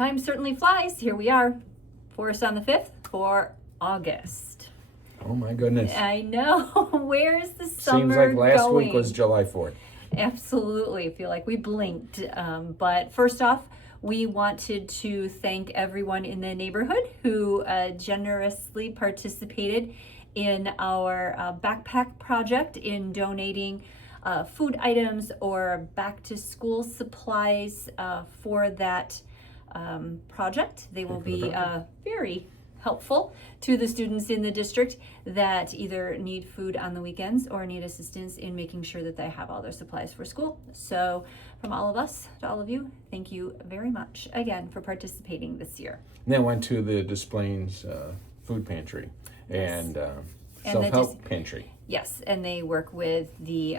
time certainly flies. Here we are, Forest on the 5th for August. Oh my goodness. I know. Where's the summer Seems like last going? week was July 4th. Absolutely. I feel like we blinked. But first off, we wanted to thank everyone in the neighborhood who generously participated in our backpack project in donating food items or back to school supplies for that project. They will be very helpful to the students in the district that either need food on the weekends or need assistance in making sure that they have all their supplies for school. So from all of us to all of you, thank you very much again for participating this year. And then went to the Des Plaines food pantry and self-help pantry. Yes, and they work with the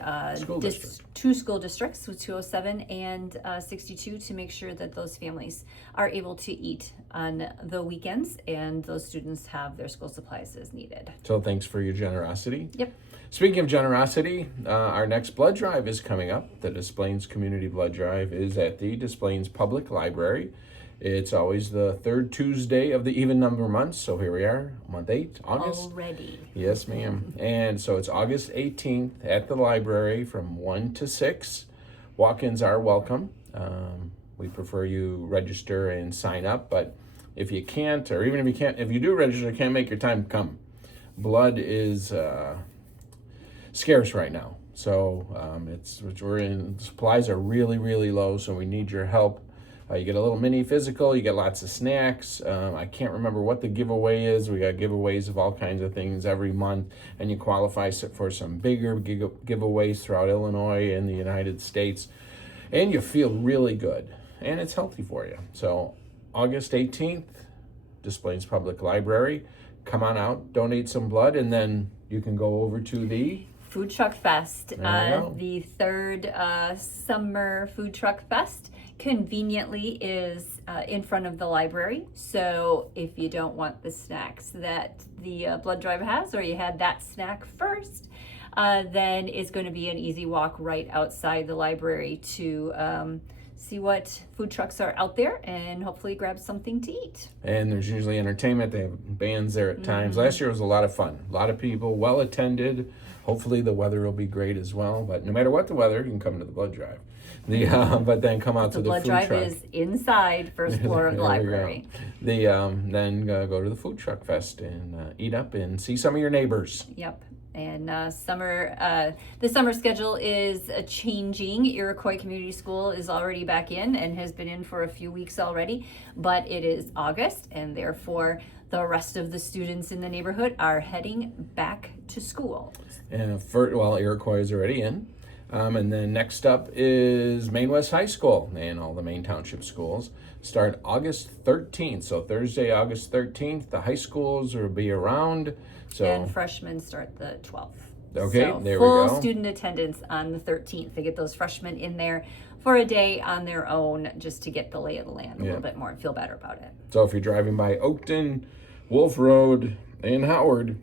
two school districts, with 207 and 62, to make sure that those families are able to eat on the weekends and those students have their school supplies as needed. So thanks for your generosity. Yep. Speaking of generosity, our next blood drive is coming up. The Des Plaines Community Blood Drive is at the Des Plaines Public Library. It's always the third Tuesday of the even number months. So here we are, month 8, August. Already. Yes, ma'am. And so it's August 18th at the library from 1 to 6. Walk-ins are welcome. We prefer you register and sign up, but if you can't, or even if you can't, if you do register, can't make your time, come. Blood is scarce right now. So supplies are really, really low, so we need your help. You get a little mini physical, you get lots of snacks. I can't remember what the giveaway is. We got giveaways of all kinds of things every month, and you qualify for some bigger giveaways throughout Illinois and the United States, and you feel really good, and it's healthy for you. So August 18th, Des Plaines Public Library. Come on out, donate some blood, and then you can go over to the Food Truck Fest, the third summer Food Truck Fest, conveniently is in front of the library. So if you don't want the snacks that the blood drive has, or you had that snack first, then it's going to be an easy walk right outside the library to see what food trucks are out there and hopefully grab something to eat. And there's usually entertainment. They have bands there at times. Last year was a lot of fun. A lot of people, well attended. Hopefully the weather will be great as well. But no matter what the weather, you can come to the blood drive. But then come out to the food truck. The blood drive is inside first floor of the library. Then go to the Food Truck Fest and eat up and see some of your neighbors. Yep. And the summer schedule is changing. Iroquois Community School is already back in and has been in for a few weeks already, but it is August, and therefore the rest of the students in the neighborhood are heading back to school. And Iroquois is already in. And then next up is Maine West High School, and all the Maine Township schools start August 13th. So Thursday, August 13th, the high schools will be around. And freshmen start the 12th. Okay, so there we go. Full student attendance on the 13th. They get those freshmen in there for a day on their own just to get the lay of the land a little bit more and feel better about it. So if you're driving by Oakton, Wolf Road, and Howard,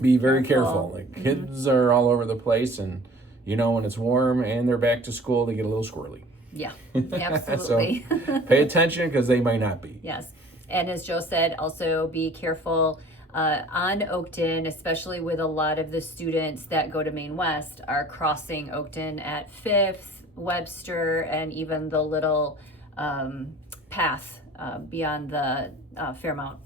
be very careful. Like kids are all over the place, and when it's warm and they're back to school, they get a little squirrely. Yeah, absolutely. So pay attention because they might not be. Yes. And as Joe said, also be careful on Oakton, especially with a lot of the students that go to Maine West are crossing Oakton at 5th, Webster, and even the little path beyond the Fairmont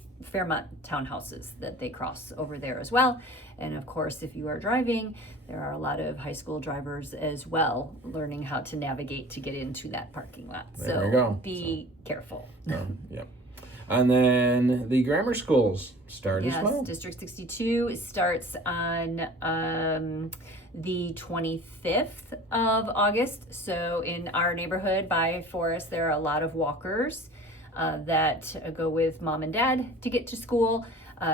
townhouses that they cross over there as well. And of course, if you are driving, there are a lot of high school drivers as well learning how to navigate to get into that parking lot. There we go. Be careful. Yep. And then the grammar schools start as well. District 62 starts on the 25th of August. So in our neighborhood by Forest, there are a lot of walkers that go with mom and dad to get to school,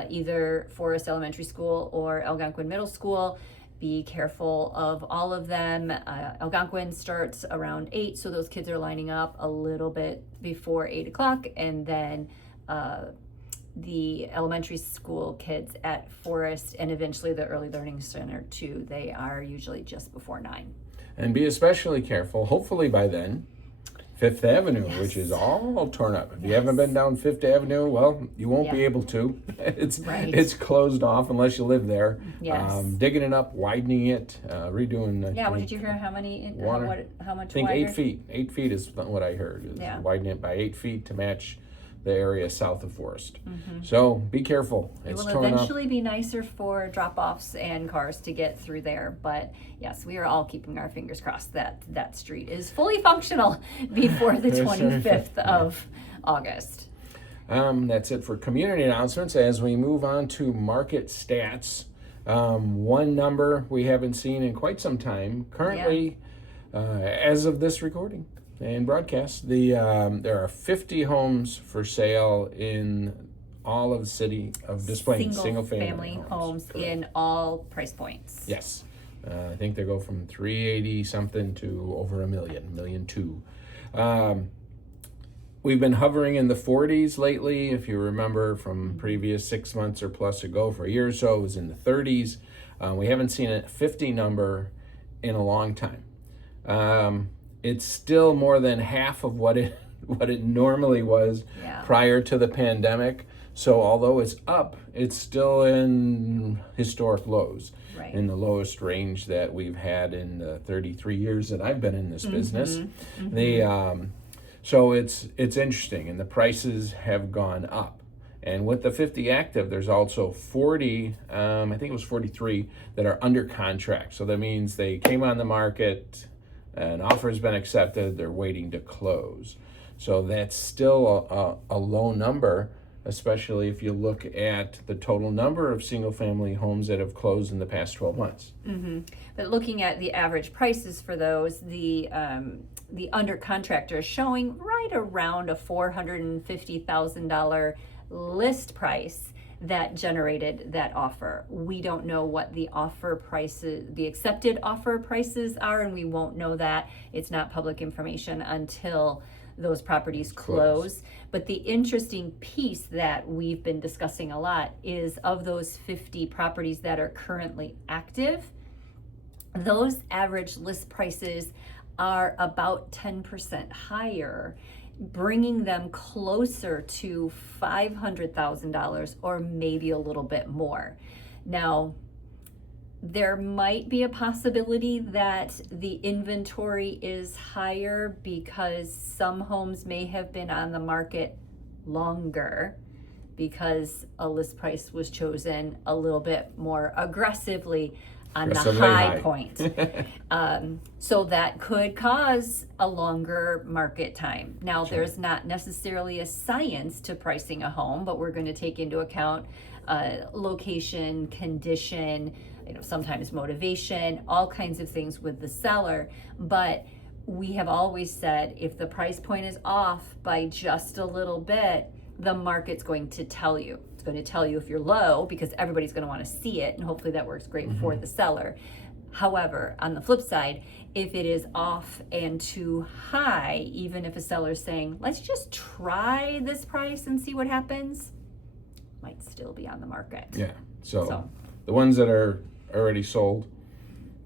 either Forest Elementary School or Algonquin Middle School. Be careful of all of them. Algonquin starts around 8, so those kids are lining up a little bit before 8 o'clock, and then the elementary school kids at Forest and eventually the Early Learning Center too, they are usually just before 9. And be especially careful. Hopefully by then Fifth Avenue, Yes. which is all torn up. If you Yes. haven't been down Fifth Avenue, well, you won't be Yeah. able to. It's Right. it's closed off unless you live there. Yes. Digging it up, widening it, redoing. Yeah, what did you hear? How many? How much I think wider? 8 feet. 8 feet is what I heard. Is Yeah. Widen it by 8 feet to match the area south of Forest. So be careful. It It's will torn up. eventually be nicer for drop-offs and cars to get through there, but yes, we are all keeping our fingers crossed that that street is fully functional before the Yes, sir. 25th of August. That's it for community announcements. As we move on to market stats, one number we haven't seen in quite some time. Currently, as of this recording and broadcast, there are 50 homes for sale in all of the city of Des Plaines, single family homes Correct. in all price points. Yes. I think they go from 380 something to over a million two. We've been hovering in the 40s lately. If you remember from previous 6 months or plus ago, for a year or so, it was in the 30s. We haven't seen a 50 number in a long time. It's still more than half of what it normally was prior to the pandemic. So although it's up, it's still in historic lows, in the lowest range that we've had in the 33 years that I've been in this business. So it's interesting, and the prices have gone up. And with the 50 active, there's also 40, I think it was 43, that are under contract. So that means they came on the market, an offer has been accepted, they're waiting to close. So that's still a low number, especially if you look at the total number of single-family homes that have closed in the past 12 months. But looking at the average prices for those, the under contract are showing right around a $450,000 list price that generated that offer. We don't know what the offer prices, the accepted offer prices are, and we won't know that. It's not public information until those properties close. But the interesting piece that we've been discussing a lot is of those 50 properties that are currently active, those average list prices are about 10% higher, bringing them closer to $500,000 or maybe a little bit more. Now, there might be a possibility that the inventory is higher because some homes may have been on the market longer because a list price was chosen a little bit more aggressively on the high point. So that could cause a longer market time. Now, there's not necessarily a science to pricing a home, but we're going to take into account location, condition, sometimes motivation, all kinds of things with the seller. But we have always said if the price point is off by just a little bit, the market's going to tell you. It's going to tell you if you're low because everybody's going to want to see it, and hopefully that works great for the seller. However, on the flip side, if it is off and too high, even if a seller's saying, let's just try this price and see what happens, might still be on the market. Yeah. So the ones that are already sold,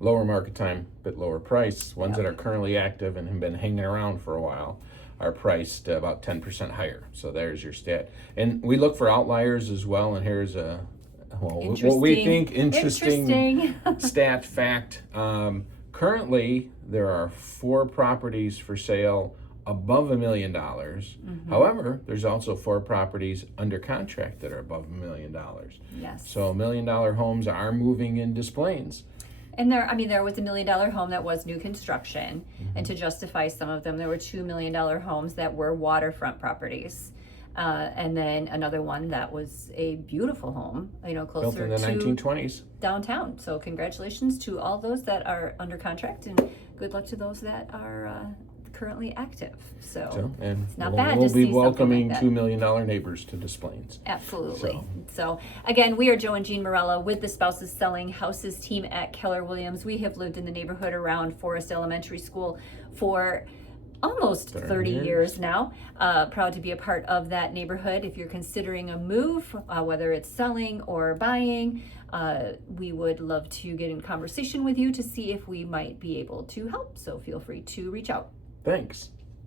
lower market time, bit lower price. Ones that are currently active and have been hanging around for a while are priced about 10% higher. So there's your stat. And we look for outliers as well. And here's what we think interesting stat fact. Currently, there are 4 properties for sale above $1 million. However, there's also 4 properties under contract that are above $1 million. Yes. So $1 million homes are moving in Des Plaines. And there was $1 million home that was new construction, and to justify some of them, there were $2 million homes that were waterfront properties, and then another one that was a beautiful home, closer built in the to 1920s downtown. So congratulations to all those that are under contract, and good luck to those that are currently active. So and it's not bad we'll to be see welcoming something like $2 million neighbors to Des Plaines. Absolutely. So again, we are Joe and Jean Marella with the Spouses Selling Houses team at Keller Williams. We have lived in the neighborhood around Forest Elementary School for almost 30 years now. Proud to be a part of that neighborhood. If you're considering a move, whether it's selling or buying, we would love to get in conversation with you to see if we might be able to help. So feel free to reach out. Thanks.